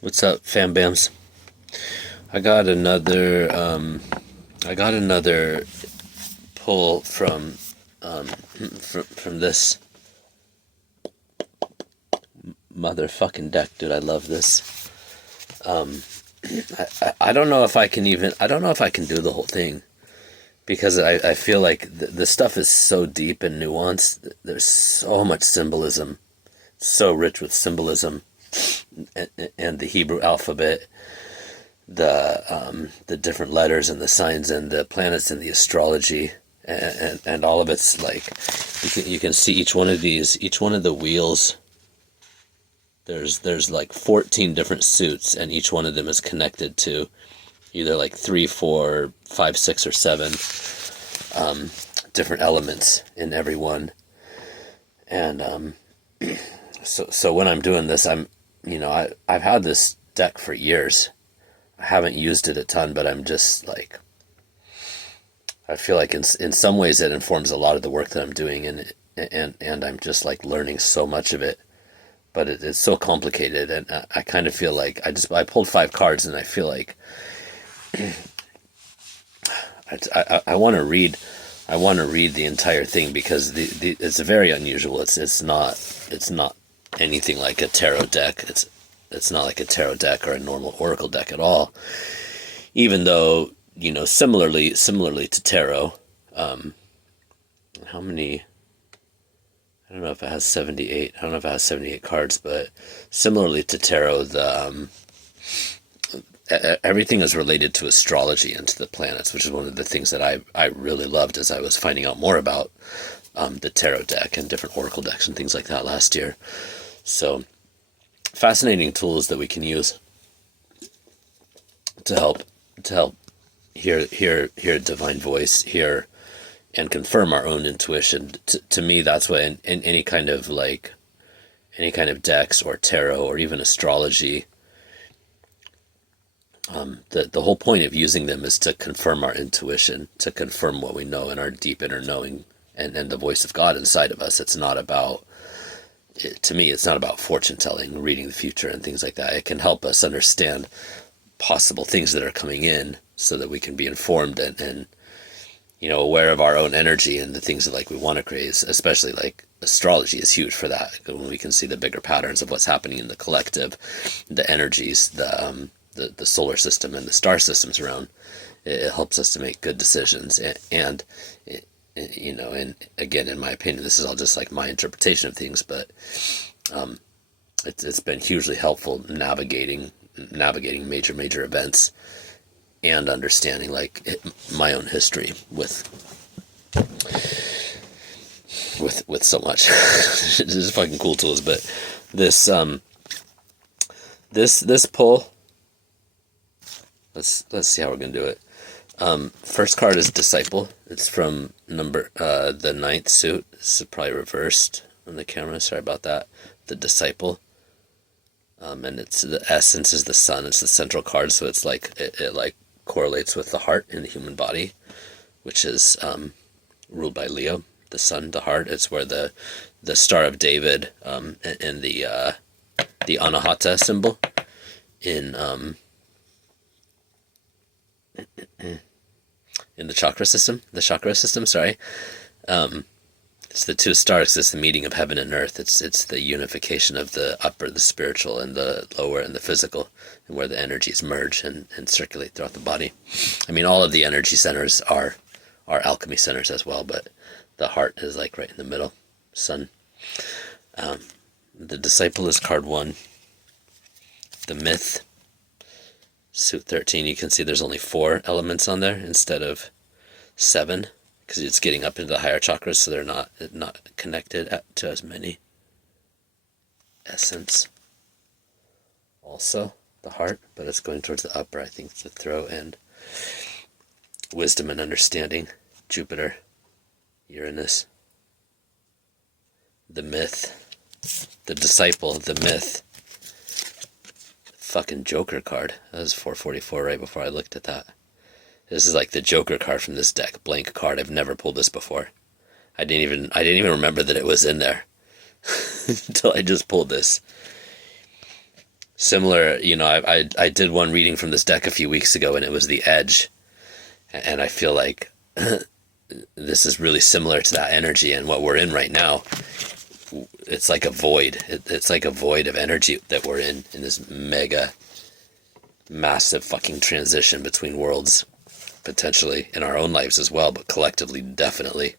What's up, fam bams? I got another pull from this motherfucking deck, dude. I love this. I don't know if I can do the whole thing because I feel like the stuff is so deep and nuanced. There's so much symbolism, so rich with symbolism, and the Hebrew alphabet, the different letters and the signs and the planets and the astrology, and all of it's like you can see each one of the wheels. There's like 14 different suits, and each one of them is connected to either like 3, 4, 5, 6, or 7 different elements in every one. And so when I'm doing this, I've had this deck for years. I haven't used it a ton, but I'm just like, I feel like in some ways it informs a lot of the work that I'm doing, and I'm just like learning so much of it. But it's so complicated, and I kind of feel like I pulled 5 cards, and I feel like I want to read the entire thing because it's very unusual. It's not anything like a tarot deck. It's not like a tarot deck or a normal oracle deck at all. Even though, similarly to tarot, how many? I don't know if it has 78. I don't know if it has 78 cards, but similarly to tarot, everything is related to astrology and to the planets, which is one of the things that I really loved as I was finding out more about the tarot deck and different oracle decks and things like that last year. So, fascinating tools that we can use to help hear divine voice, hear and confirm our own intuition. To me, that's what in any kind of decks or tarot or even astrology, the whole point of using them is to confirm our intuition, to confirm what we know in our deep inner knowing, and the voice of God inside of us. It's not about, to me, it's not about fortune telling, reading the future and things like that. It can help us understand possible things that are coming in so that we can be informed and aware of our own energy and the things that we want to create. Especially astrology is huge for that, when we can see the bigger patterns of what's happening in the collective, the energies, the solar system and the star systems around. It helps us to make good decisions, and again, in my opinion, this is all just my interpretation of things, but it's been hugely helpful navigating major events and understanding my own history with so much. It's just fucking cool tools. But this pull, let's see how we're gonna do it. First card is Disciple. It's from the 9th suit. This is probably reversed on the camera. Sorry about that. The Disciple. And it's the essence is the sun. It's the central card, so it's it correlates with the heart in the human body, which is ruled by Leo. The sun, the heart. It's where the Star of David and the Anahata symbol in the chakra system. Sorry. It's the 2 stars. It's the meeting of heaven and earth. It's the unification of the upper, the spiritual, and the lower, and the physical, and where the energies merge and circulate throughout the body. I mean, all of the energy centers are alchemy centers as well, but the heart is right in the middle. Sun. The Disciple is card 1. The Myth, suit 13. You can see there's only 4 elements on there instead of 7. Because it's getting up into the higher chakras, so they're not connected to as many. Essence. Also, the heart, but it's going towards the upper. I think the throat and wisdom and understanding. Jupiter, Uranus. The Myth, the Disciple, the Myth. Fucking Joker card. That was 444 right before I looked at that. This is the Joker card from this deck, blank card. I've never pulled this before. I didn't even remember that it was in there until I just pulled this. Similar, I did one reading from this deck a few weeks ago, and it was the Edge, and I feel like this is really similar to that energy, and what we're in right now. It's like a void. It's like a void of energy that we're in this mega, massive fucking transition between worlds, potentially in our own lives as well, but collectively, definitely.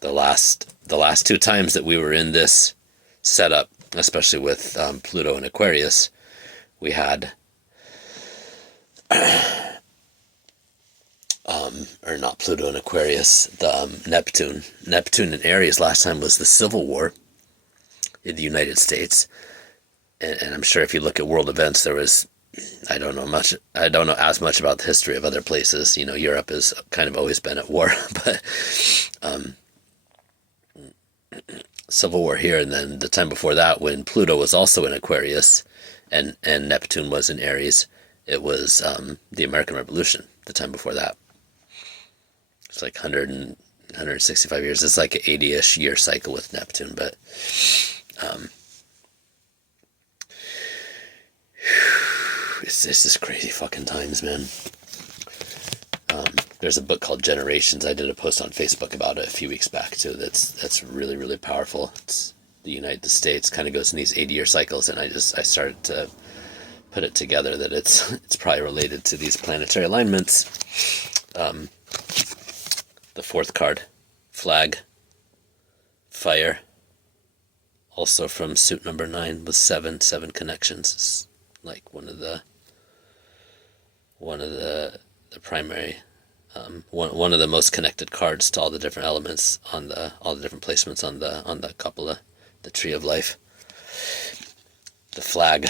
The last two times that we were in this setup, especially with Pluto and Aquarius, we had, or not Pluto and Aquarius, the Neptune. Neptune and Aries last time was the Civil War in the United States. And I'm sure if you look at world events, there was, I don't know as much about the history of other places. Europe has kind of always been at war, but Civil War here, and then the time before that, when Pluto was also in Aquarius and Neptune was in Aries, it was the American Revolution. The time before that, it's like 165 years. It's like an 80-ish year cycle with Neptune, but it's just crazy fucking times, man. There's a book called Generations. I did a post on Facebook about it a few weeks back too. That's really, really powerful. It's the United States kind of goes in these 80-year cycles, and I started to put it together that it's probably related to these planetary alignments. The fourth card, flag, fire, also from suit number 9 with seven connections. It's like one of the primary, one of the most connected cards to all the different elements on all the different placements on the Kabbalah, the tree of life. The flag,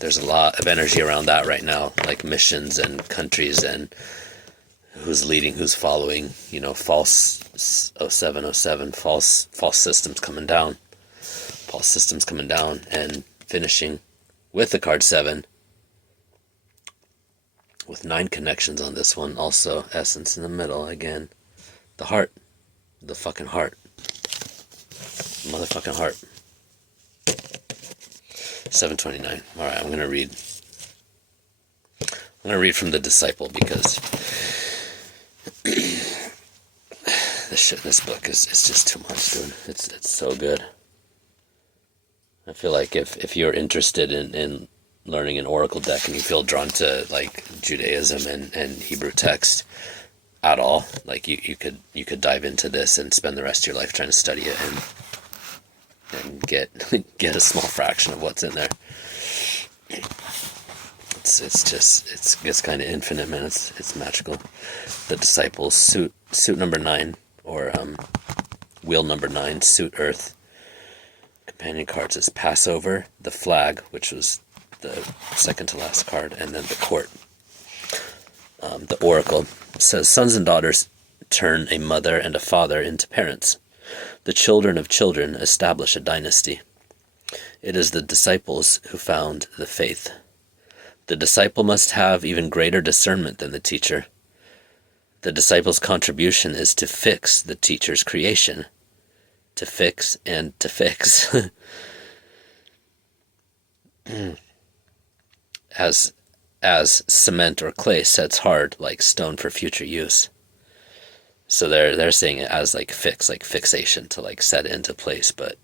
there's a lot of energy around that right now, like missions and countries and who's leading, who's following, false 0707, false systems coming down, and finishing with the card 7 with 9 connections on this one. Also essence in the middle again, the heart, the fucking heart, motherfucking heart. 729. All right, I'm gonna read from the Disciple, because the shit in this book is just too much, dude. It's so good. I feel like if you're interested in learning an oracle deck and you feel drawn to like Judaism and Hebrew text at all, like you could dive into this and spend the rest of your life trying to study it and get a small fraction of what's in there. It's kind of infinite, man. It's magical. The Disciples, suit number 9, or wheel number 9, suit Earth. Companion cards is Passover, the flag, which was the second to last card, and then the court. The oracle says, sons and daughters turn a mother and a father into parents. The children of children establish a dynasty. It is the disciples who found the faith. The disciple must have even greater discernment than the teacher. The disciple's contribution is to fix the teacher's creation. To fix and to fix. As cement or clay sets hard like stone for future use. So they're saying it as like fix, like fixation, to like set into place, but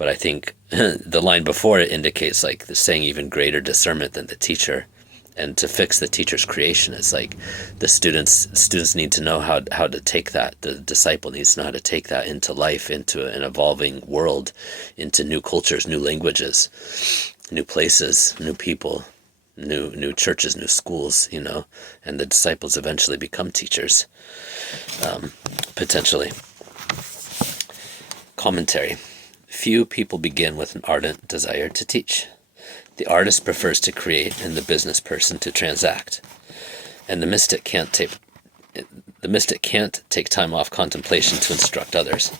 I think the line before it indicates like the saying even greater discernment than the teacher, and to fix the teacher's creation is like the students need to know how to take that. The disciple needs to know how to take that into life, into an evolving world, into new cultures, new languages, new places, new people, new churches, new schools, and the disciples eventually become teachers, potentially. Commentary. Few people begin with an ardent desire to teach. The artist prefers to create and the business person to transact. And the mystic can't take time off contemplation to instruct others.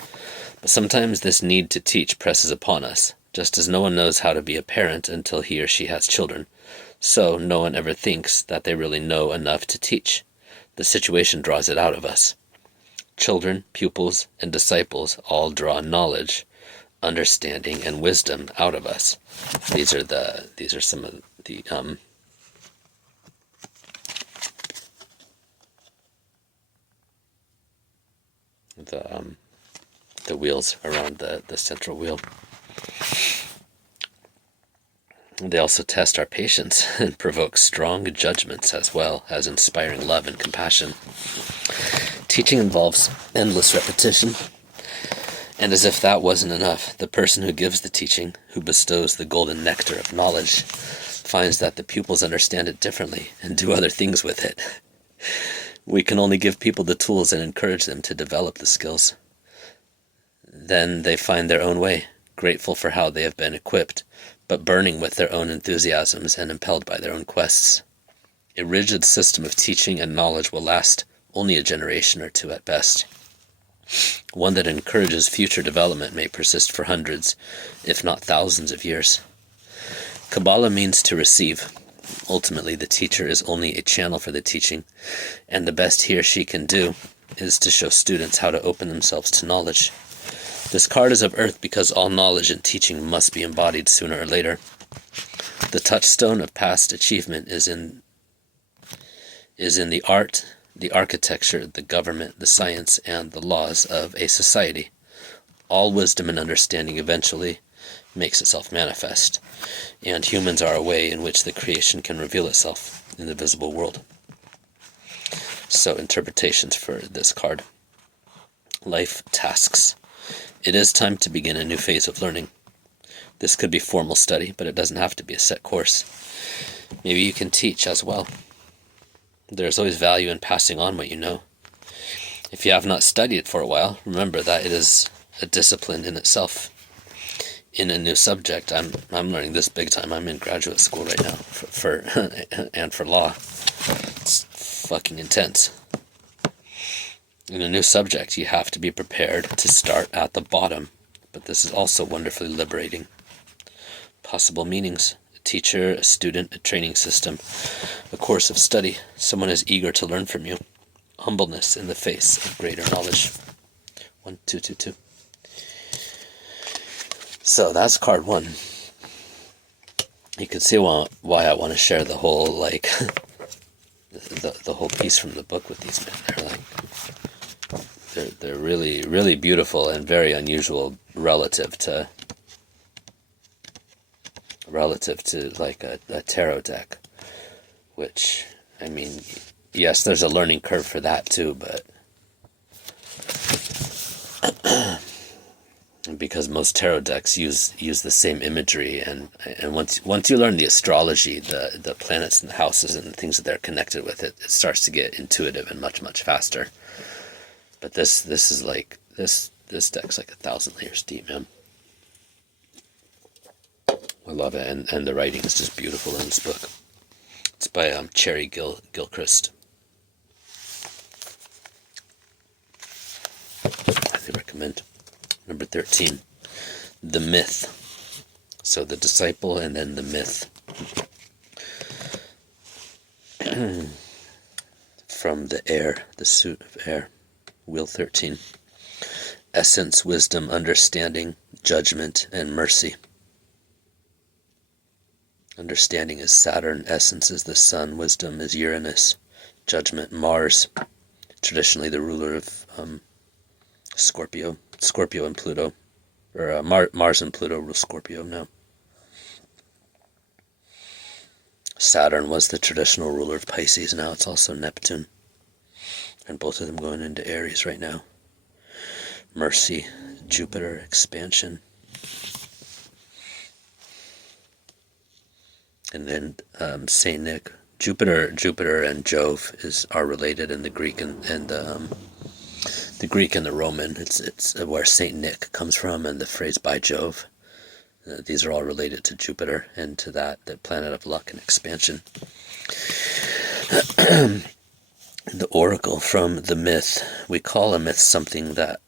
But sometimes this need to teach presses upon us, just as no one knows how to be a parent until he or she has children. So no one ever thinks that they really know enough to teach. The situation draws it out of us. Children, pupils, and disciples all draw knowledge, understanding, and wisdom out of us. These are some of the wheels around the central wheel. They also test our patience and provoke strong judgments as well as inspiring love and compassion. Teaching involves endless repetition. And as if that wasn't enough, the person who gives the teaching, who bestows the golden nectar of knowledge, finds that the pupils understand it differently and do other things with it. We can only give people the tools and encourage them to develop the skills. Then they find their own way, grateful for how they have been equipped, but burning with their own enthusiasms and impelled by their own quests. A rigid system of teaching and knowledge will last only a generation or two at best. One that encourages future development may persist for hundreds, if not thousands of years. Kabbalah means to receive. Ultimately, the teacher is only a channel for the teaching, and the best he or she can do is to show students how to open themselves to knowledge. This card is of earth because all knowledge and teaching must be embodied sooner or later. The touchstone of past achievement is in the art, the architecture, the government, the science, and the laws of a society. All wisdom and understanding eventually makes itself manifest, and humans are a way in which the creation can reveal itself in the visible world. So, interpretations for this card. Life tasks. It is time to begin a new phase of learning. This could be formal study, but it doesn't have to be a set course. Maybe you can teach as well. There's always value in passing on what you know. If you have not studied for a while, remember that it is a discipline in itself. In a new subject, I'm learning this big time. I'm in graduate school right now for and for law. It's fucking intense. In a new subject, you have to be prepared to start at the bottom, but this is also wonderfully liberating. Possible meanings: a teacher, a student, a training system, a course of study. Someone is eager to learn from you. Humbleness in the face of greater knowledge. 1, 2, 2, 2. So that's card 1. You can see why I want to share the whole the whole piece from the book with these men. They're really, really beautiful and very unusual relative to like a tarot deck, which, I mean, yes, there's a learning curve for that too, but because most tarot decks use the same imagery, and once you learn the astrology, the planets and the houses and the things that they're connected with, it starts to get intuitive and much, much faster. But this is like this deck's like 1,000 layers deep, man. I love it, and the writing is just beautiful in this book. It's by Cherry Gilchrist. Highly recommend. Number 13, the myth. So the disciple and then the myth. From the air, the suit of air. Wheel 13. Essence, wisdom, understanding, judgment, and mercy. Understanding is Saturn, essence is the sun, wisdom is Uranus, judgment, Mars, traditionally the ruler of Scorpio and Pluto, or Mars and Pluto rule Scorpio now. Saturn was the traditional ruler of Pisces, now it's also Neptune. And both of them going into Aries right now. Mercy, Jupiter, expansion. And then Saint Nick, Jupiter and Jove are related in the Greek and the Greek and the Roman. It's where Saint Nick comes from, and the phrase "by Jove." These are all related to Jupiter and to the planet of luck and expansion. The oracle from the myth. We call a myth something that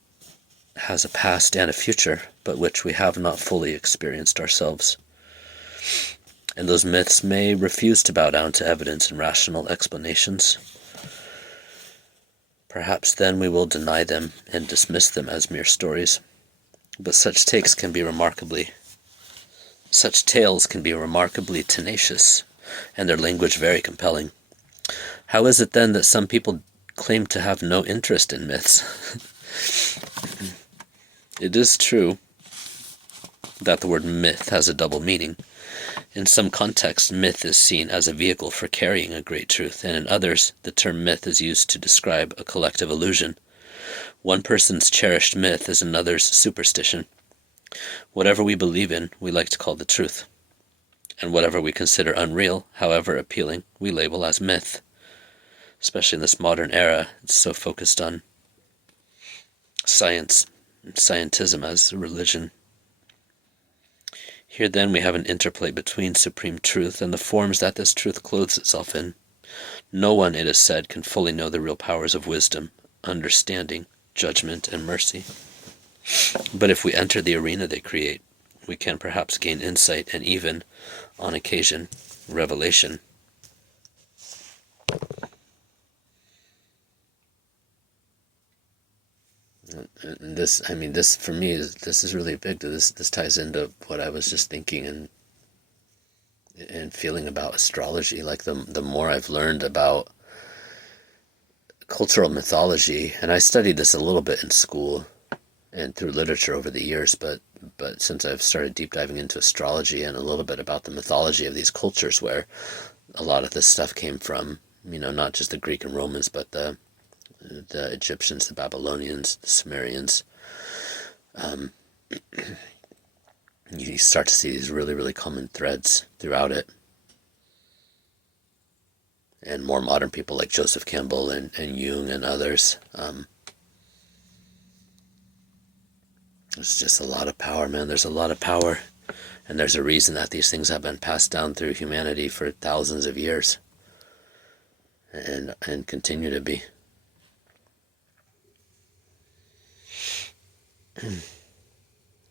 has a past and a future, but which we have not fully experienced ourselves. And those myths may refuse to bow down to evidence and rational explanations. Perhaps then we will deny them and dismiss them as mere stories. But such takes can be remarkably Such tales can be remarkably tenacious, and their language very compelling. How is it then that some people claim to have no interest in myths? It is true that the word myth has a double meaning. In some contexts, myth is seen as a vehicle for carrying a great truth, and in others, the term myth is used to describe a collective illusion. One person's cherished myth is another's superstition. Whatever we believe in, we like to call the truth. And whatever we consider unreal, however appealing, we label as myth. Especially in this modern era, it's so focused on science, and scientism as religion. Here then we have an interplay between supreme truth and the forms that this truth clothes itself in. No one, it is said, can fully know the real powers of wisdom, understanding, judgment, and mercy. But if we enter the arena they create, we can perhaps gain insight and even, on occasion, revelation. And this for me, this is really big. This ties into what I was just thinking and feeling about astrology. Like the more I've learned about cultural mythology, and I studied this a little bit in school and through literature over the years, but since I've started deep diving into astrology and a little bit about the mythology of these cultures where a lot of this stuff came from, not just the Greek and Romans, but the Egyptians, the Babylonians, the Sumerians, you start to see these really, really common threads throughout it. And more modern people like Joseph Campbell and Jung and others. There's just a lot of power, man. There's a lot of power. And there's a reason that these things have been passed down through humanity for thousands of years. And continue to be.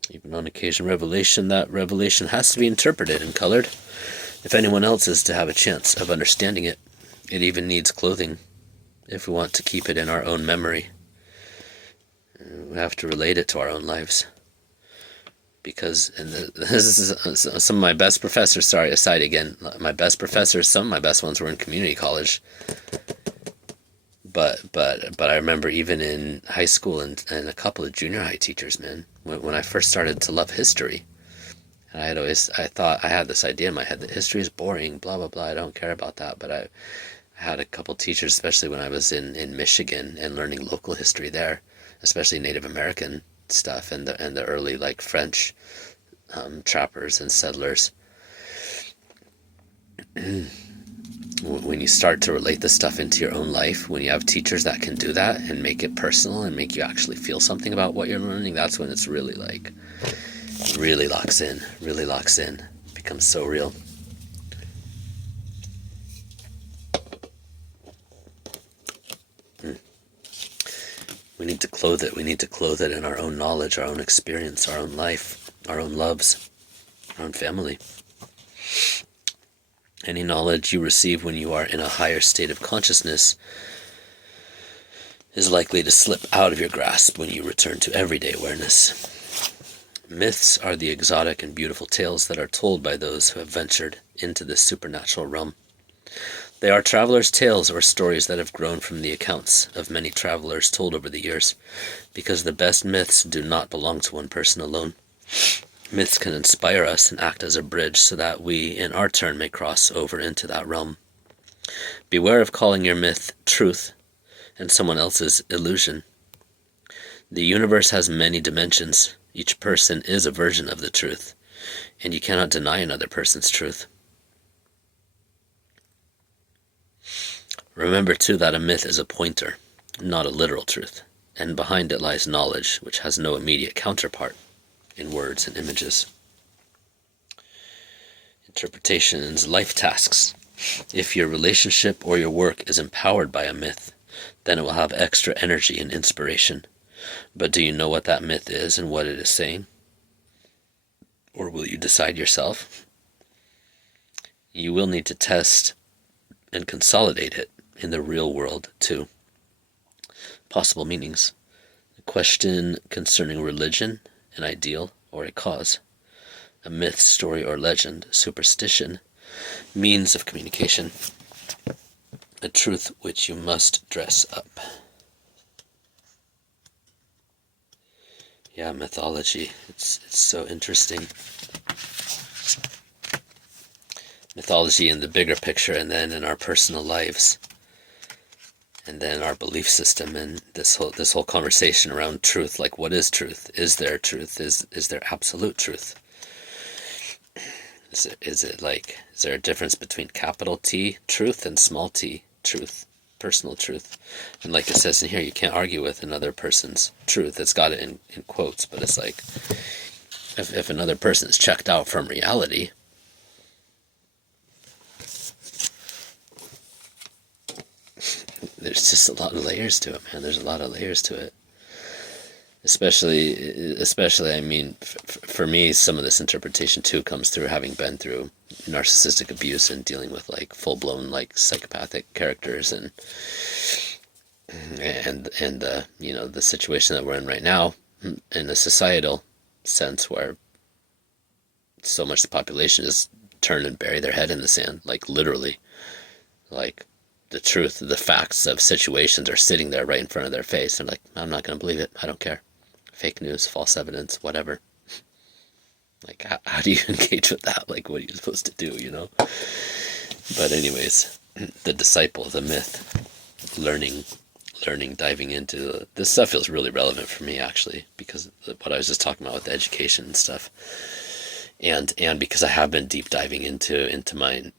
Even on occasion, that revelation has to be interpreted and colored. If anyone else is to have a chance of understanding it, it even needs clothing if we want to keep it in our own memory. We have to relate it to our own lives. Because, this is some of my best professors, sorry, aside again, my best professors, some of my best ones were in community college. But I remember even in high school and a couple of junior high teachers, man, when I first started to love history, and I thought I had this idea in my head that history is boring, blah, blah, blah, I don't care about that. But I had a couple teachers, especially when I was in Michigan and learning local history there, especially Native American stuff and the early like French trappers and settlers. When you start to relate this stuff into your own life, when you have teachers that can do that and make it personal and make you actually feel something about what you're learning, that's when it's really like, really locks in, becomes so real. We need to clothe it in our own knowledge, our own experience, our own life, our own loves, our own family. Any knowledge you receive when you are in a higher state of consciousness is likely to slip out of your grasp when you return to everyday awareness. Myths are the exotic and beautiful tales that are told by those who have ventured into this supernatural realm. They are travelers' tales or stories that have grown from the accounts of many travelers told over the years, because the best myths do not belong to one person alone. Myths can inspire us and act as a bridge so that we, in our turn, may cross over into that realm. Beware of calling your myth truth and someone else's illusion. The universe has many dimensions. Each person is a version of the truth, and you cannot deny another person's truth. Remember, too, that a myth is a pointer, not a literal truth, and behind it lies knowledge, which has no immediate counterpart in words and images. Interpretations, life tasks. If your relationship or your work is empowered by a myth, then it will have extra energy and inspiration. But do you know what that myth is and what it is saying? Or will you decide yourself? You will need to test and consolidate it in the real world too. Possible meanings. A question concerning religion, an ideal, or a cause. a myth, story, or legend, superstition, means of communication, a truth which you must dress up. Yeah, mythology. It's so interesting. Mythology in the bigger picture, and then in our personal lives, and then our belief system, and this whole conversation around truth. Like, what is truth? Is there truth? Is there absolute truth? Is there a difference between capital T truth and small t truth, personal truth? And like it says in here, you can't argue with another person's truth. It's got it in quotes, but it's like, if another person is checked out from reality, there's just a lot of layers to it, man. There's a lot of layers to it. Especially, I mean, for me, some of this interpretation too comes through having been through narcissistic abuse and dealing with like full-blown like psychopathic characters, and you know, the situation that we're in right now in a societal sense, where so much of the population is turn and bury their head in the sand, like literally, like the truth, the facts of situations are sitting there right in front of their face. They're like, I'm not going to believe it. I don't care. Fake news, false evidence, whatever. Like, how do you engage with that? Like, what are you supposed to do, you know? But anyways, the disciple, the myth, learning, diving into this stuff feels really relevant for me, actually, because of what I was just talking about with the education and stuff. And because I have been deep diving into my,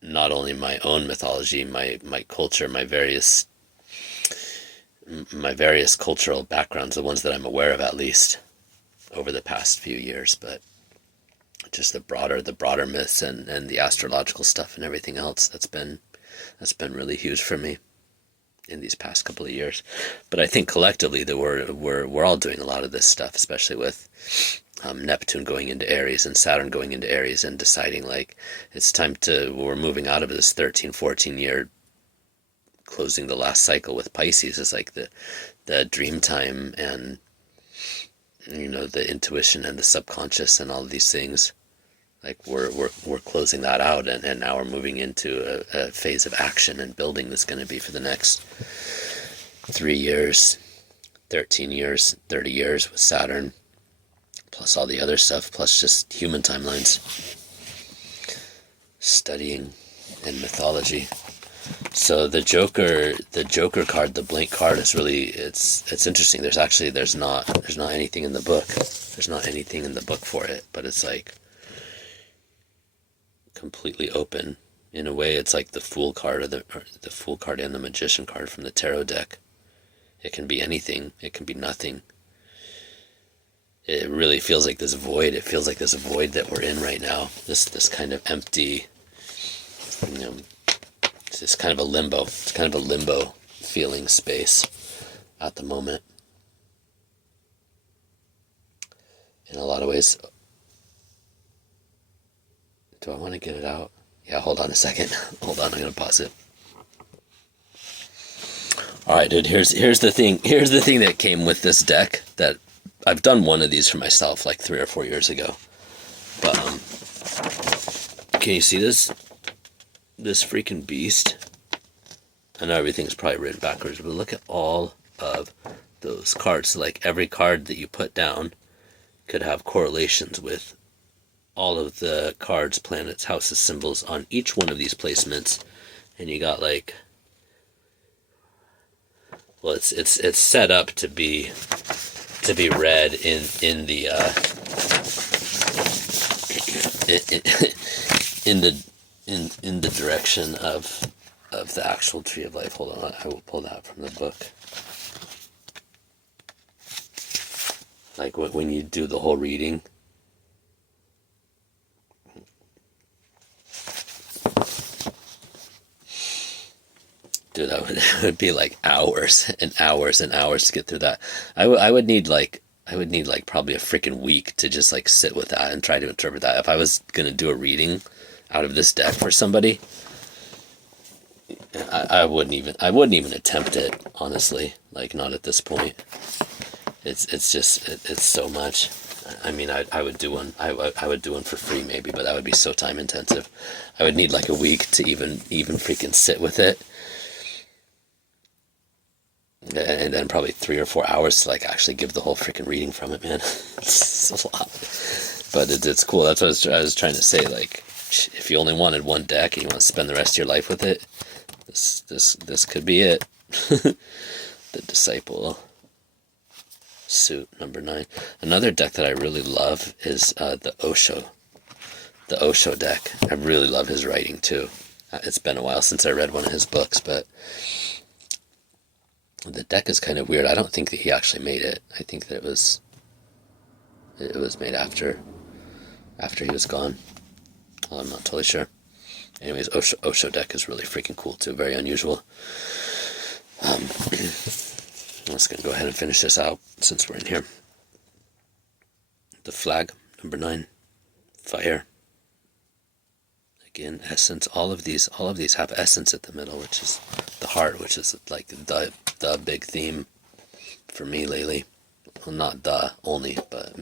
not only my own mythology, my culture, my various cultural backgrounds, the ones that I'm aware of at least over the past few years, but just the broader myths and the astrological stuff and everything else, that's been really huge for me in these past couple of years. But I think collectively that we're all doing a lot of this stuff, especially with Neptune going into Aries and Saturn going into Aries, and deciding like it's time we're moving out of this 13-14 year, closing the last cycle with Pisces. Is like the dream time, and you know, the intuition and the subconscious and all of these things. Like we're closing that out, and now we're moving into a phase of action and building that's going to be for the next 3 years, 13 years, 30 years with Saturn, plus all the other stuff, plus just human timelines, studying, and mythology. So the Joker card, the blank card, is really, it's interesting. There's not anything in the book. There's not anything in the book for it, but it's like completely open. In a way, it's like the Fool card, or the Fool card and the Magician card from the tarot deck. It can be anything. It can be nothing. It really feels like this void. It feels like this void that we're in right now. This kind of empty, you know, it's kind of a limbo. It's kind of a limbo feeling space at the moment. In a lot of ways. Do I want to get it out? Yeah, hold on a second. Hold on, I'm going to pause it. Alright, dude, here's the thing. Here's the thing that came with this deck, that I've done one of these for myself like 3 or 4 years ago. But, can you see this? This freaking beast? I know everything's probably written backwards, but look at all of those cards. Like, every card that you put down could have correlations with all of the cards, planets, houses, symbols on each one of these placements. And you got like, well, it's set up to be read in the in the direction of the actual Tree of Life. Hold on, I will pull that from the book. Like when you do the whole reading. Dude, that would be like hours and hours and hours to get through that. I would need like probably a freaking week to just like sit with that and try to interpret that. If I was gonna do a reading out of this deck for somebody, I wouldn't even attempt it, honestly. Like, not at this point. It's so much. I mean, I would do one. I would do one for free maybe, but that would be so time intensive. I would need like a week to even freaking sit with it, and then probably 3 or 4 hours to like actually give the whole freaking reading from it, man. It's a lot, but it's cool. That's what I was trying to say. Like, if you only wanted one deck and you want to spend the rest of your life with it, this could be it. The Disciple suit number 9. Another deck that I really love is the Osho deck. I really love his writing too. It's been a while since I read one of his books, but the deck is kind of weird. I don't think that he actually made it. I think that it was made after he was gone. Well, I'm not totally sure. Anyways, Osho deck is really freaking cool too. Very unusual. I'm just gonna go ahead and finish this out since we're in here. The Flag number 9. Fire. Again, essence. All of these have essence at the middle, which is the heart, which is like the big theme for me lately. Well, not the only, but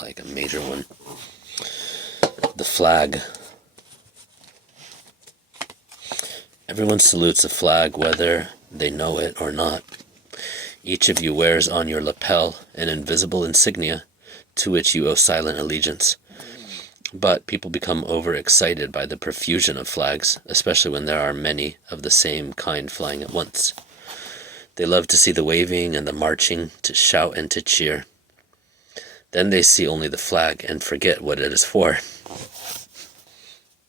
like a major one. The Flag. Everyone salutes a flag, whether they know it or not. Each of you wears on your lapel an invisible insignia to which you owe silent allegiance. But people become overexcited by the profusion of flags, especially when there are many of the same kind flying at once. They love to see the waving and the marching, to shout and to cheer. Then they see only the flag and forget what it is for.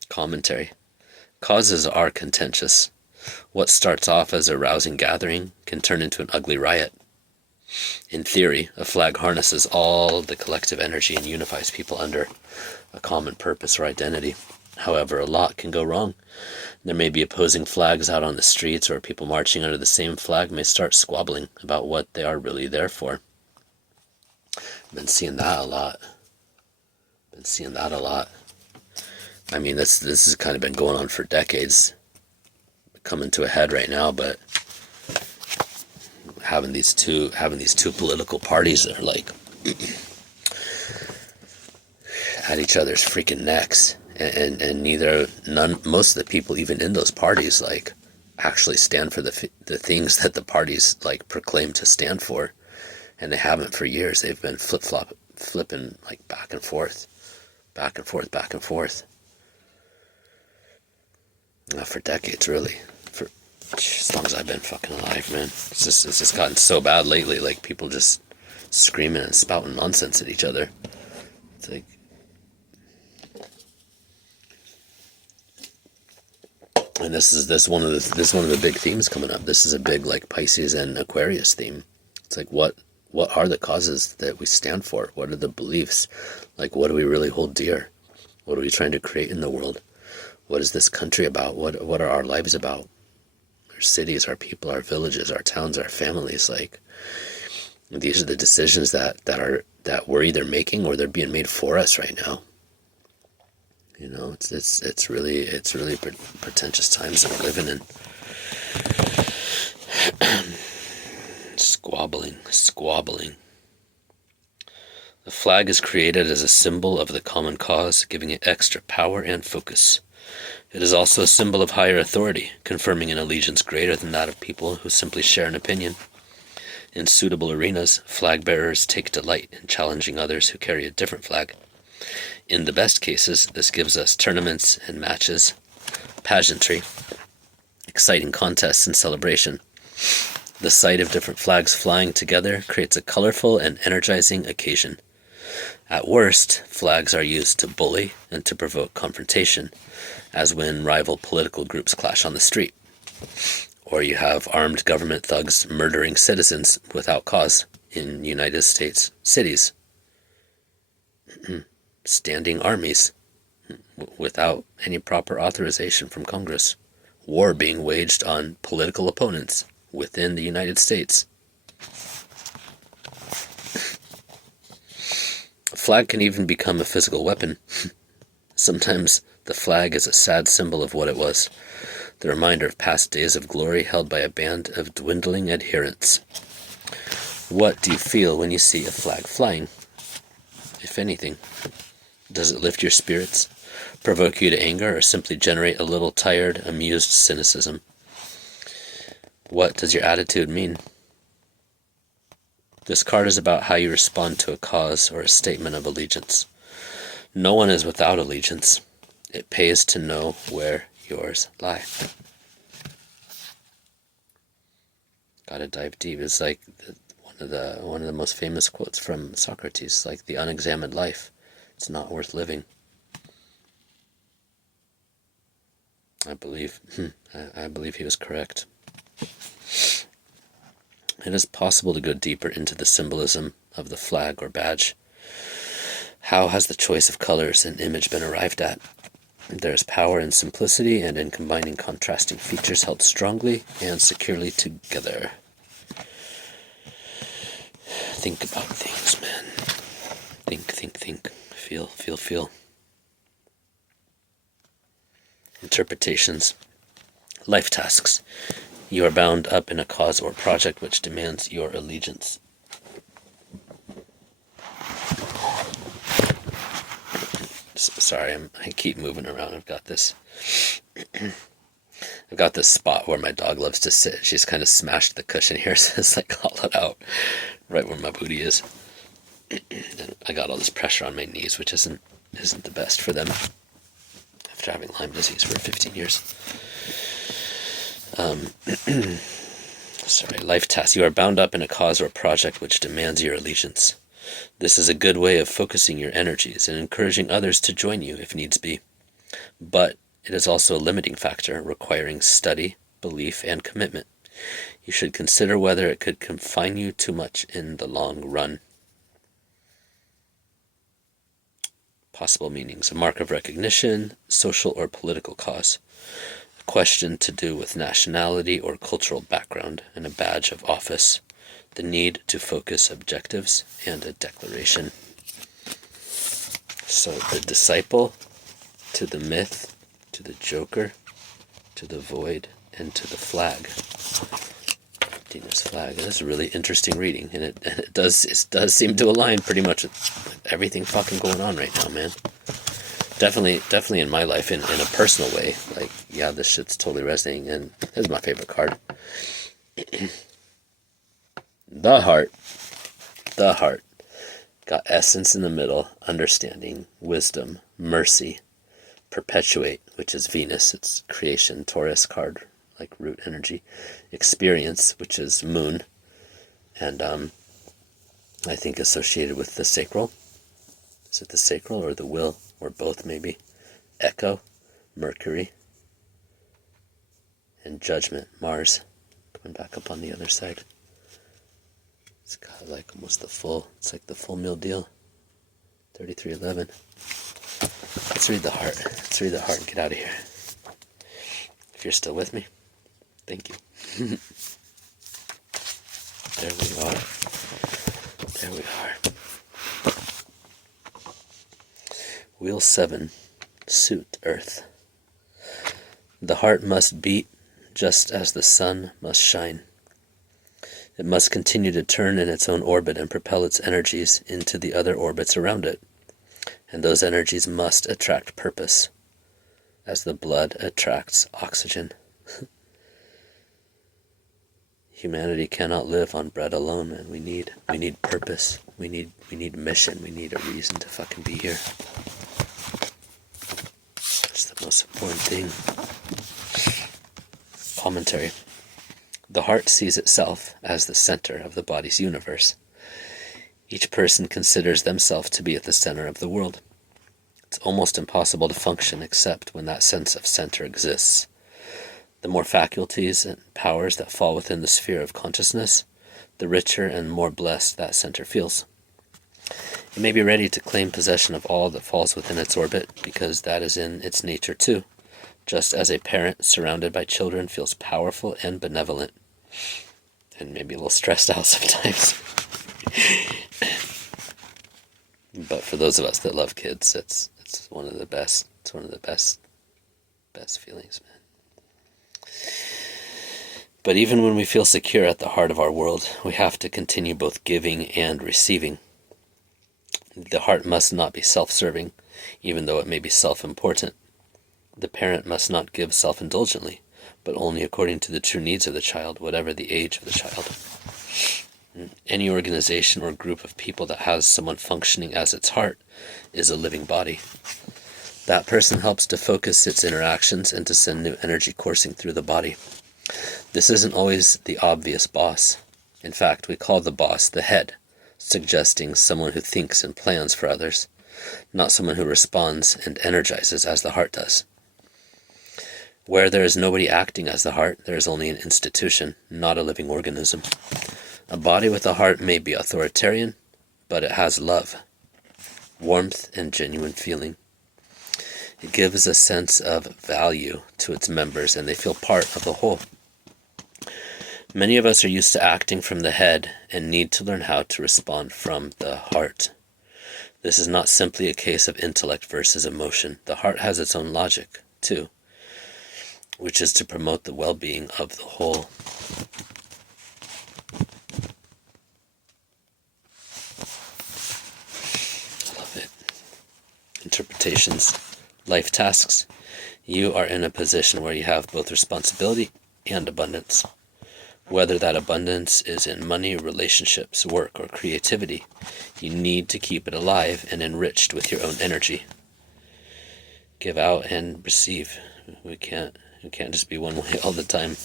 Commentary. Causes are contentious. What starts off as a rousing gathering can turn into an ugly riot. In theory, a flag harnesses all the collective energy and unifies people under a common purpose or identity. However, a lot can go wrong. There may be opposing flags out on the streets, or people marching under the same flag may start squabbling about what they are really there for. I've been seeing that a lot. I mean, this has kind of been going on for decades, coming to a head right now, but having these two political parties that are like at each other's freaking necks, and most of the people even in those parties like actually stand for the things that the parties like proclaim to stand for, and they haven't for years. They've been flipping like back and forth. For decades, really. For as long as I've been fucking alive, man. It's just gotten so bad lately. Like, people just screaming and spouting nonsense at each other. It's like, and this is one of the big themes coming up. This is a big like Pisces and Aquarius theme. It's like, what are the causes that we stand for? What are the beliefs? Like, what do we really hold dear? What are we trying to create in the world? What is this country about? What are our lives about? Our cities, our people, our villages, our towns, our families. Like, these are the decisions that we're either making or they're being made for us right now. You know, it's really pretentious times that we're living in. Squabbling. The flag is created as a symbol of the common cause, giving it extra power and focus. It is also a symbol of higher authority, confirming an allegiance greater than that of people who simply share an opinion. In suitable arenas, flag bearers take delight in challenging others who carry a different flag. In the best cases, this gives us tournaments and matches, pageantry, exciting contests and celebration. The sight of different flags flying together creates a colorful and energizing occasion. At worst, flags are used to bully and to provoke confrontation, as when rival political groups clash on the street. Or you have armed government thugs murdering citizens without cause in United States cities. Standing armies without any proper authorization from Congress. War being waged on political opponents within the United States. A flag can even become a physical weapon. Sometimes the flag is a sad symbol of what it was, the reminder of past days of glory held by a band of dwindling adherents. What do you feel when you see a flag flying? if anything? Does it lift your spirits, provoke you to anger, or simply generate a little tired, amused cynicism? What does your attitude mean? This card is about how you respond to a cause or a statement of allegiance. No one is without allegiance. It pays to know where yours lie. Gotta dive deep. It's like one of the most famous quotes from Socrates, like the unexamined life, it's not worth living. I believe he was correct. It is possible to go deeper into the symbolism of the flag or badge. How has the choice of colors and image been arrived at? There is power in simplicity and in combining contrasting features held strongly and securely together. Think about things, man. Think. Feel. Interpretations. Life tasks. You are bound up in a cause or project which demands your allegiance. Sorry, I keep moving around. I've got this spot where my dog loves to sit. She's kind of smashed the cushion here, so it's like hollowed out right where my booty is. And I got all this pressure on my knees, which isn't the best for them after having Lyme disease for 15 years. Life task. You are bound up in a cause or project which demands your allegiance. This is a good way of focusing your energies and encouraging others to join you if needs be. But it is also a limiting factor, requiring study, belief, and commitment. You should consider whether it could confine you too much in the long run. Possible meanings. A mark of recognition, social or political cause. A question to do with nationality or cultural background, and a badge of office. The need to focus objectives, and a declaration. So the disciple, to the myth, to the joker, to the void, and to the flag. Dina's flag. It is a really interesting reading, and it does seem to align pretty much with everything fucking going on right now, man. Definitely in my life, in a personal way. Like, yeah, this shit's totally resonating, and this is my favorite card. The heart. Got essence in the middle, understanding, wisdom, mercy, perpetuate, which is Venus, it's creation, Taurus card, like root energy, experience, which is moon, and I think associated with the sacral. Is it the sacral or the will, or both maybe? Echo, Mercury, and judgment, Mars, coming back up on the other side. It's got like almost it's like the full meal deal. 3311. Let's read the heart. And get out of here. If you're still with me, thank you. There we are. Wheel 7. Suit, Earth. The heart must beat just as the sun must shine. It must continue to turn in its own orbit and propel its energies into the other orbits around it. And those energies must attract purpose, as the blood attracts oxygen. Humanity cannot live on bread alone, and we need purpose. We need mission. We need a reason to fucking be here. That's the most important thing. Commentary. The heart sees itself as the center of the body's universe. Each person considers themselves to be at the center of the world. It's almost impossible to function except when that sense of center exists. The more faculties and powers that fall within the sphere of consciousness, the richer and more blessed that center feels. It may be ready to claim possession of all that falls within its orbit, because that is in its nature too, just as a parent surrounded by children feels powerful and benevolent, and maybe a little stressed out sometimes. But for those of us that love kids, it's one of the best. It's one of the best feelings, man. But even when we feel secure at the heart of our world, we have to continue both giving and receiving. The heart must not be self-serving, even though it may be self-important. The parent must not give self-indulgently, but only according to the true needs of the child, whatever the age of the child. Any organization or group of people that has someone functioning as its heart is a living body. That person helps to focus its interactions and to send new energy coursing through the body. This isn't always the obvious boss. In fact, we call the boss the head, suggesting someone who thinks and plans for others, not someone who responds and energizes as the heart does. Where there is nobody acting as the heart, there is only an institution, not a living organism. A body with a heart may be authoritarian, but it has love, warmth, and genuine feeling. It gives a sense of value to its members, and they feel part of the whole. Many of us are used to acting from the head and need to learn how to respond from the heart. This is not simply a case of intellect versus emotion. The heart has its own logic, too, which is to promote the well-being of the whole. I love it. Interpretations. Life tasks. You are in a position where you have both responsibility and abundance. Whether that abundance is in money, relationships, work, or creativity, you need to keep it alive and enriched with your own energy. Give out and receive. We can't just be one way all the time.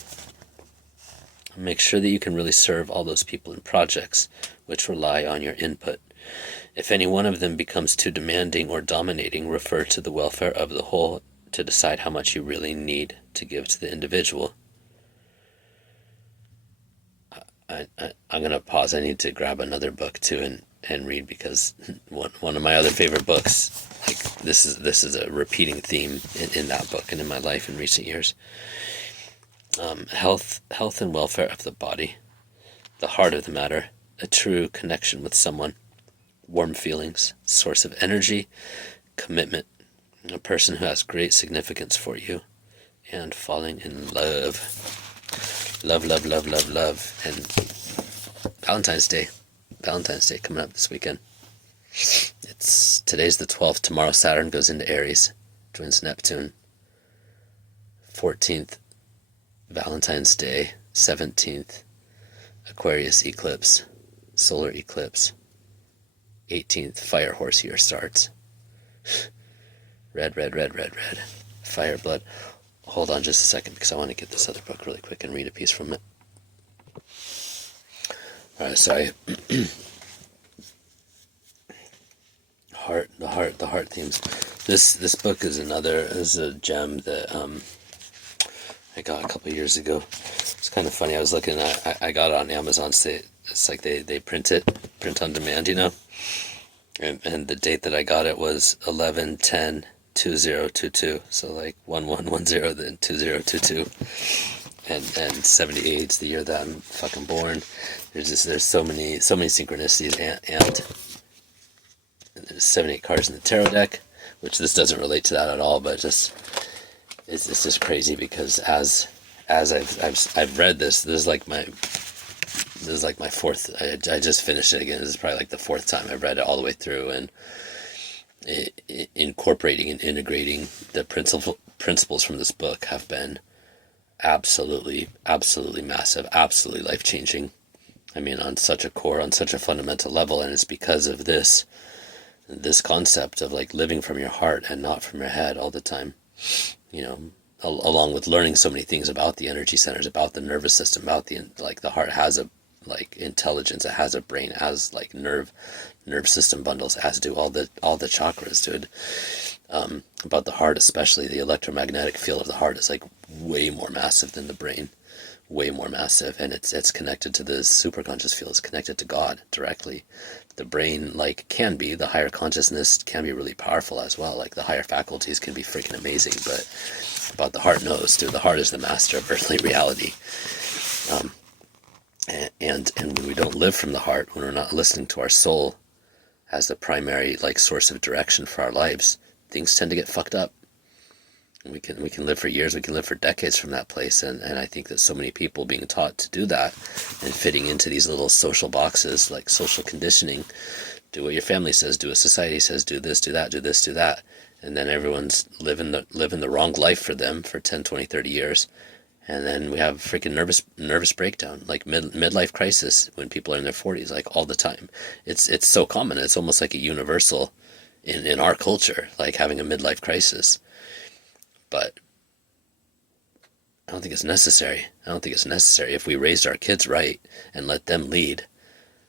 Make sure that you can really serve all those people in projects which rely on your input. If any one of them becomes too demanding or dominating, refer to the welfare of the whole to decide how much you really need to give to the individual. I'm going to pause. I need to grab another book too and read, because one of my other favorite books, like this is a repeating theme in that book and in my life in recent years. Health and welfare of the body, the heart of the matter, a true connection with someone, warm feelings, source of energy, commitment, a person who has great significance for you, and falling in love. Love, love, love, love, love. And Valentine's Day coming up this weekend. Today's the 12th. Tomorrow Saturn goes into Aries, joins Neptune. 14th, Valentine's Day. 17th, Aquarius eclipse, solar eclipse. 18th, Fire Horse year starts. Red, red, red, red, red. Fire, blood. Hold on just a second, because I want to get this other book really quick and read a piece from it. Alright, sorry. The heart themes. This book is a gem that I got a couple years ago. It's kind of funny. I was looking at, I got it on Amazon. It's like they print on demand, you know. And the date that I got it was 11/10/2022. So like 1110 then 2022. And 78 is the year that I'm fucking born. There's so many synchronicities, and there's 78 cards in the tarot deck, which this doesn't relate to that at all, but it's just crazy, because as I've read this is like my fourth. I just finished it again. This is probably like the fourth time I've read it all the way through, and incorporating and integrating the principles from this book have been absolutely massive, absolutely life-changing. I mean, on such a core, on such a fundamental level, and it's because of this concept of like living from your heart and not from your head all the time, you know, along with learning so many things about the energy centers, about the nervous system, about the heart has a like intelligence, it has a brain, it has like nerve system bundles, it has to do all the chakras, dude. About the heart, especially the electromagnetic field of the heart is like way more massive than the brain, way more massive, and it's connected to the superconscious field. It's connected to God directly. The brain, like, can be, the higher consciousness can be really powerful as well. Like the higher faculties can be freaking amazing, but about the heart knows, dude. The heart is the master of earthly reality. And when we don't live from the heart, when we're not listening to our soul as the primary like source of direction for our lives, things tend to get fucked up. We can live for years, we can live for decades from that place, and I think that so many people being taught to do that and fitting into these little social boxes, like social conditioning, Do what your family says, do what society says, do this, do that, do this, do that. And then everyone's living the wrong life for them for 10, 20, 30 years. And then we have a freaking nervous breakdown, like midlife crisis when people are in their 40s, like all the time. It's so common. It's almost like a universal in our culture, like having a midlife crisis. But I don't think it's necessary. I don't think it's necessary. If we raised our kids right and let them lead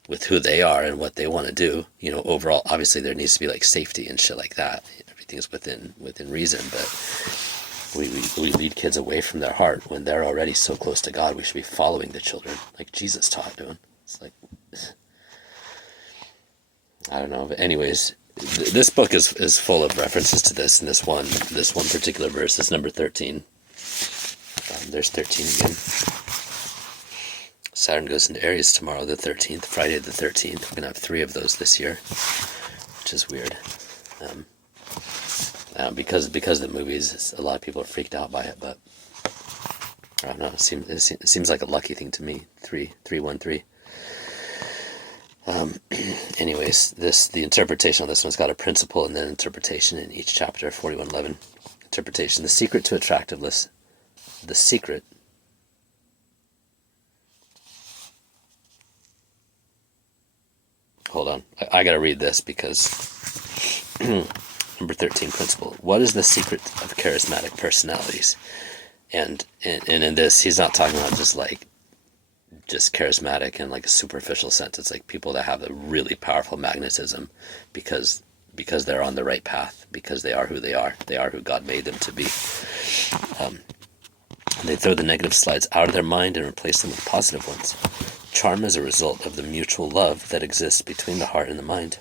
with who they are and what they want to do, you know, overall, obviously there needs to be like safety and shit like that. Everything's within reason, but we lead kids away from their heart when they're already so close to God. We should be following the children like Jesus taught, dude. It's like, I don't know. But anyways, this book is full of references to this, and this one particular verse is number 13. There's 13 again. Saturn goes into Aries tomorrow, the 13th, Friday the 13th. We're going to have 3 of those this year, which is weird. Because of the movies, a lot of people are freaked out by it, but I don't know. It seems like a lucky thing to me. 313. Anyways, the interpretation on this one's got a principle and then interpretation in each chapter. 4111. Interpretation: the secret to attractiveness. The secret. Hold on, I gotta read this because number 13 principle. What is the secret of charismatic personalities? And in this, he's not talking about just charismatic in like a superficial sense. It's like people that have a really powerful magnetism because they're on the right path, because they are who they are. They are who God made them to be. They throw the negative slides out of their mind and replace them with positive ones. Charm is a result of the mutual love that exists between the heart and the mind.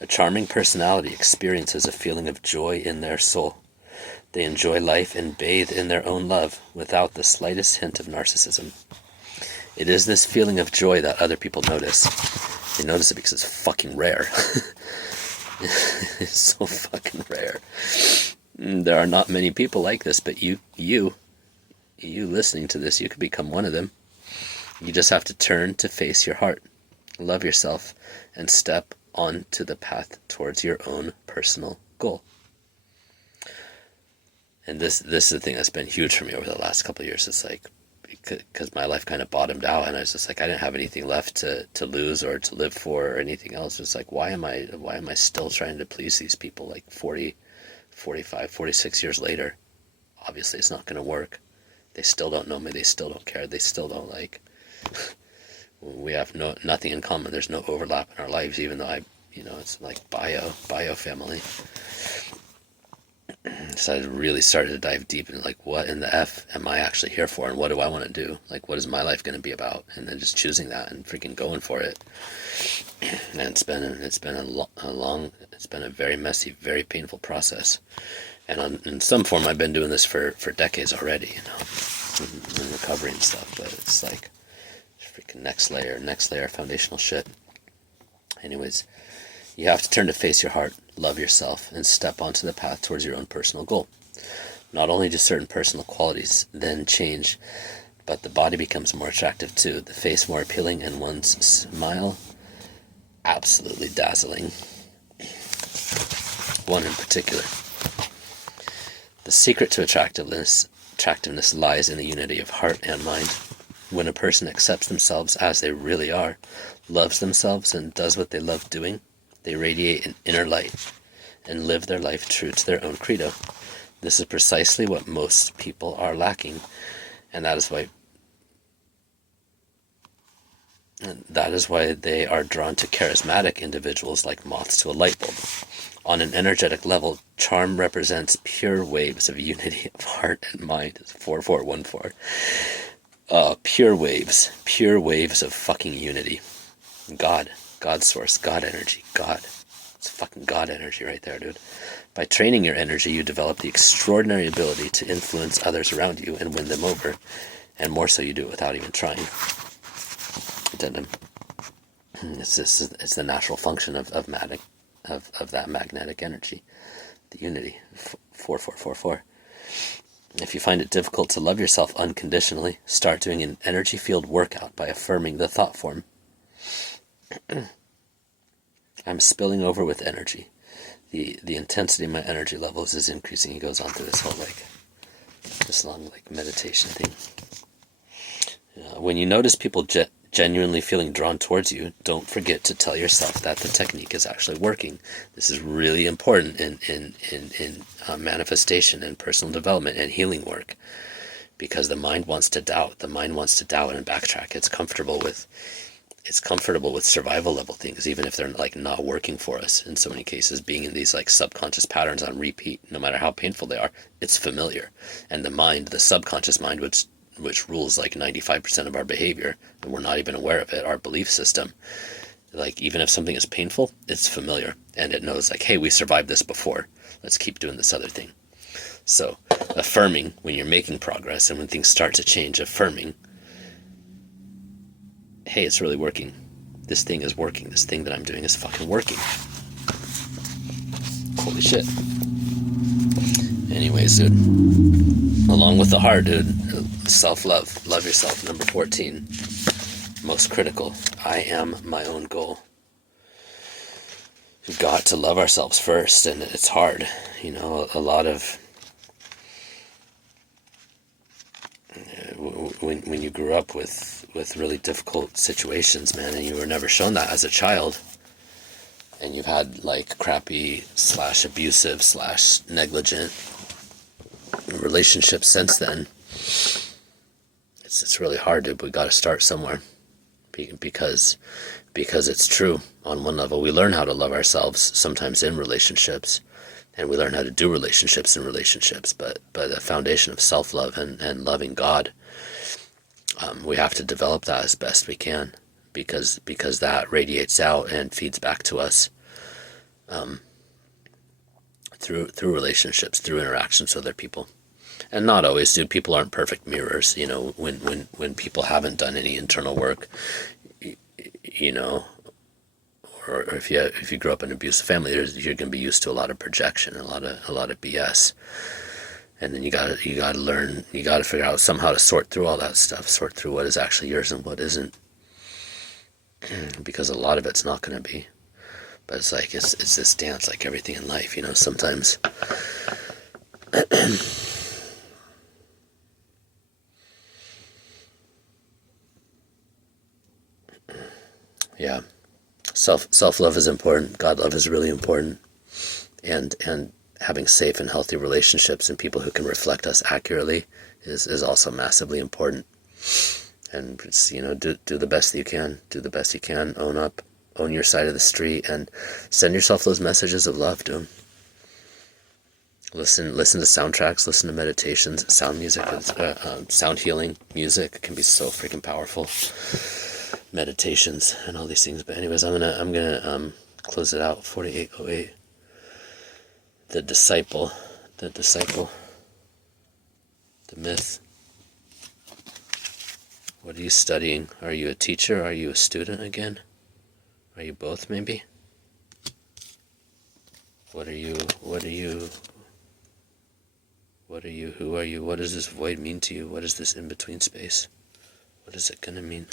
A charming personality experiences a feeling of joy in their soul. They enjoy life and bathe in their own love without the slightest hint of narcissism. It is this feeling of joy that other people notice. They notice it because it's fucking rare. It's so fucking rare. There are not many people like this, but you listening to this, you could become one of them. You just have to turn to face your heart, love yourself, and step onto the path towards your own personal goal. And this is the thing that's been huge for me over the last couple of years. It's like, because my life kind of bottomed out, and I was just like, I didn't have anything left to lose or to live for or anything else. It's like, why am I still trying to please these people like 40, 45, 46 years later? Obviously it's not going to work. They still don't know me. They still don't care. They still don't like. We have nothing in common. There's no overlap in our lives, even though it's like bio family. So I really started to dive deep into like, what in the F am I actually here for, and what do I want to do? Like, what is my life going to be about? And then just choosing that and freaking going for it. And it's been a very messy, very painful process. And in some form, I've been doing this for decades already, in recovery and stuff. But it's like freaking next layer, foundational shit. Anyways, you have to turn to face your heart, love yourself, and step onto the path towards your own personal goal. Not only do certain personal qualities then change, but the body becomes more attractive too. The face more appealing, and one's smile absolutely dazzling. One in particular. The secret to attractiveness lies in the unity of heart and mind. When a person accepts themselves as they really are, loves themselves, and does what they love doing, they radiate an inner light and live their life true to their own credo. This is precisely what most people are lacking, and that is why they are drawn to charismatic individuals like moths to a light bulb. On an energetic level, charm represents pure waves of unity of heart and mind. It's 4414. Pure waves of fucking unity. God source, God energy, God. It's fucking God energy right there, dude. By training your energy, you develop the extraordinary ability to influence others around you and win them over. And more so, you do it without even trying. Addendum. It's the natural function of that magnetic energy, the unity. 4444. If you find it difficult to love yourself unconditionally, start doing an energy field workout by affirming the thought form. I'm spilling over with energy. The intensity of my energy levels is increasing. He goes on to this whole this long meditation thing. When you notice people genuinely feeling drawn towards you, don't forget to tell yourself that the technique is actually working. This is really important in manifestation and personal development and healing work, because the mind wants to doubt. The mind wants to doubt and backtrack. It's comfortable with survival level things, even if they're not working for us. In so many cases, being in these subconscious patterns on repeat, no matter how painful they are, it's familiar. And the mind, the subconscious mind, which rules 95% of our behavior, and we're not even aware of it, our belief system, even if something is painful, it's familiar, and it knows hey, we survived this before, let's keep doing this other thing. So affirming when you're making progress, and when things start to change, affirming, hey, it's really working. This thing is working. This thing that I'm doing is fucking working. Holy shit. Anyways, dude. Along with the heart, dude. Self-love. Love yourself. Number 14. Most critical. I am my own goal. We've got to love ourselves first, and it's hard. A lot of... When you grew up with really difficult situations, man, and you were never shown that as a child, and you've had crappy / abusive / negligent relationships since then, it's really hard, dude. We got to start somewhere, because it's true. On one level, we learn how to love ourselves sometimes in relationships, and we learn how to do relationships in relationships, but the foundation of self-love and loving God, we have to develop that as best we can, because that radiates out and feeds back to us through relationships, through interactions with other people. And not always, dude. People aren't perfect mirrors. When people haven't done any internal work, or if you grow up in an abusive family, you're going to be used to a lot of projection, a lot of BS. And then you gotta learn, you gotta figure out somehow to sort through all that stuff, sort through what is actually yours and what isn't, because a lot of it's not gonna be. But it's it's this dance, like everything in life, sometimes. Yeah, self-love is important. God love is really important, and having safe and healthy relationships and people who can reflect us accurately is also massively important. And it's, do the best that you can. Do the best you can. Own up. Own your side of the street, and send yourself those messages of love, dude. Listen to soundtracks. Listen to meditations. Sound music. Sound healing music can be so freaking powerful. Meditations and all these things. But anyways, I'm gonna close it out. 4808. The disciple, the myth. What are you studying? Are you a teacher? Are you a student again? Are you both, maybe? What are you? Who are you? What does this void mean to you? What is this in-between space? What is it gonna mean?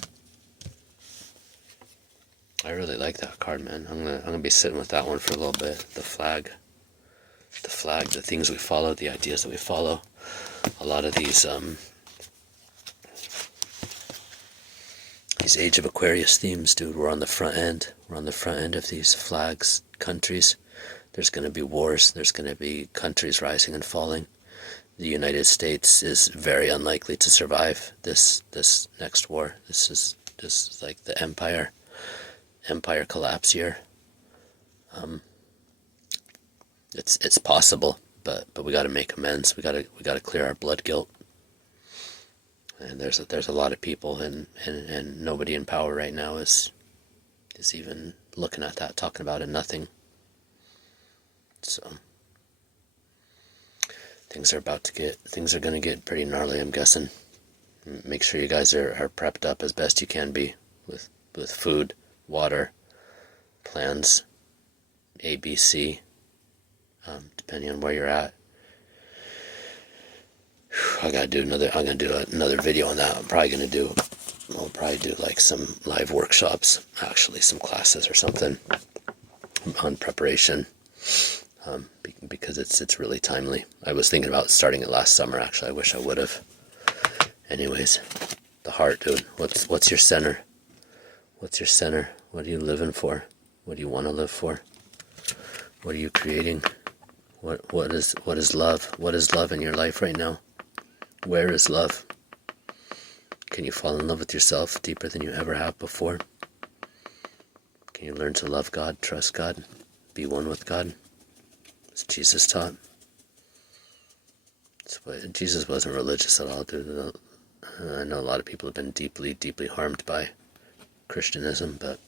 I really like that card, man. I'm gonna be sitting with that one for a little bit. The flag, the things we follow, the ideas that we follow. A lot of these Age of Aquarius themes, dude. We're on the front end. We're on the front end of these flags, countries. There's going to be wars. There's going to be countries rising and falling. The United States is very unlikely to survive this next war. This is like the empire collapse year. It's possible, but we got to make amends. We got to clear our blood guilt. And there's a lot of people, and nobody in power right now is even looking at that, talking about it, nothing. So things are going to get pretty gnarly, I'm guessing. Make sure you guys are prepped up as best you can be with food, water, plans, ABC, depending on where you're at. I'm gonna do another video on that. I'll probably do like some live workshops, actually, some classes or something. on preparation, because it's really timely. I was thinking about starting it last summer, actually. I wish I would have. Anyways, the heart, dude. What's your center? What's your center? What are you living for? What do you want to live for? What are you creating? What is love? What is love in your life right now? Where is love? Can you fall in love with yourself deeper than you ever have before? Can you learn to love God, trust God, be one with God, as Jesus taught? Jesus wasn't religious at all, dude. I know a lot of people have been deeply, deeply harmed by Christianism, but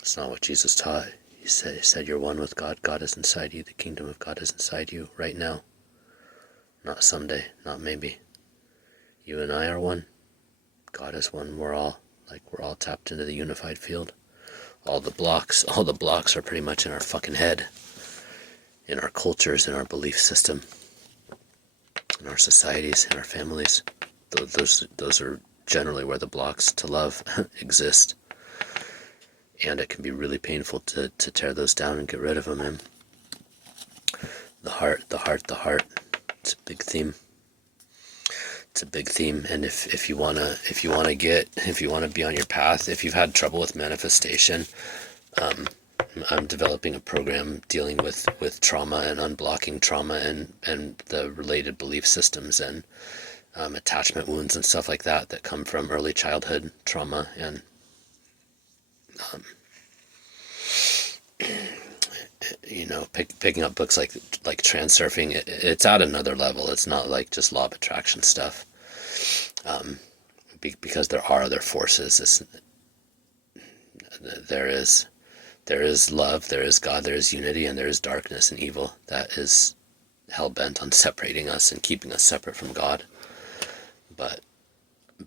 it's not what Jesus taught. He said you're one with God. God is inside you. The kingdom of God is inside you right now. Not someday, not maybe. You and I are one. God is one. We're all tapped into the unified field. All the blocks are pretty much in our fucking head, in our cultures, in our belief system, in our societies, in our families. Those are generally where the blocks to love exist. And it can be really painful to tear those down and get rid of them, man. The heart. It's a big theme. It's a big theme. And if you wanna be on your path, if you've had trouble with manifestation, I'm developing a program dealing with trauma and unblocking trauma and the related belief systems and attachment wounds and stuff like that come from early childhood trauma and picking up books like Transurfing. It's at another level. It's not like just law of attraction stuff, because there are other forces. There is love, there is God, there is unity, and there is darkness and evil that is hell-bent on separating us and keeping us separate from God. But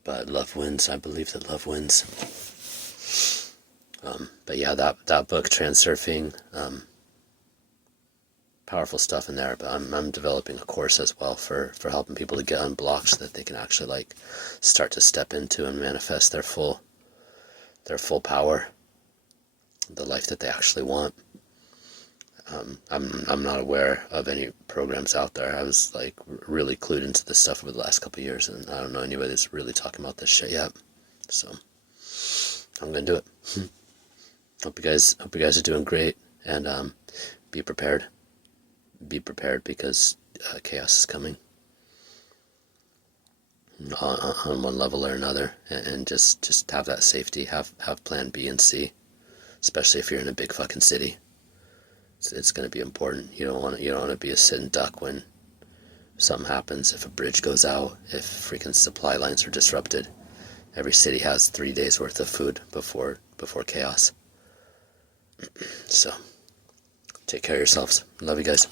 love wins. I believe that love wins. But yeah, that book, Transurfing, powerful stuff in there. But I'm developing a course as well for helping people to get unblocked so that they can actually start to step into and manifest their full power, the life that they actually want. I'm not aware of any programs out there. I was really clued into this stuff over the last couple of years, and I don't know anybody that's really talking about this shit yet. So I'm gonna do it. Hope you guys are doing great, and be prepared. Be prepared because chaos is coming on one level or another, and just have that safety. Have plan B and C, especially if you're in a big fucking city. It's going to be important. You don't want to be a sitting duck when something happens. If a bridge goes out, if freaking supply lines are disrupted. Every city has 3 days worth of food before chaos. So take care of yourselves. Love you guys.